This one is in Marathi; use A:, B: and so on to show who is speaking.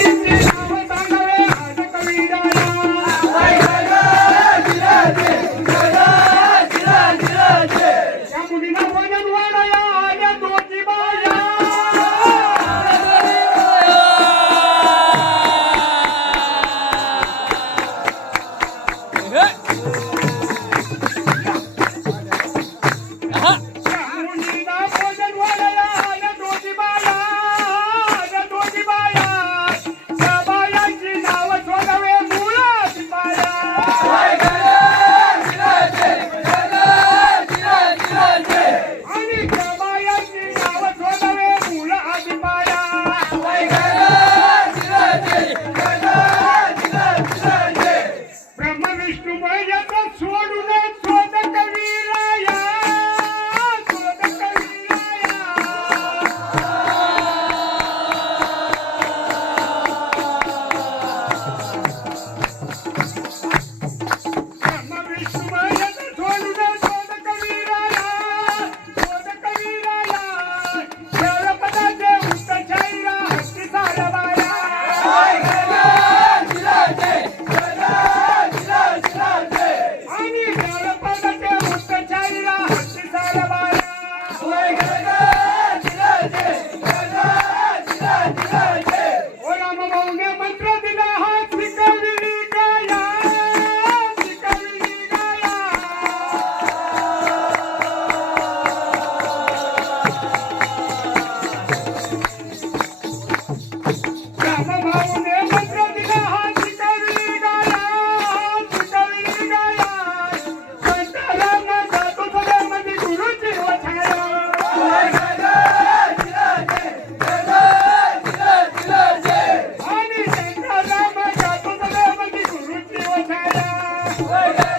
A: मुलींची
B: Yeah. Hey.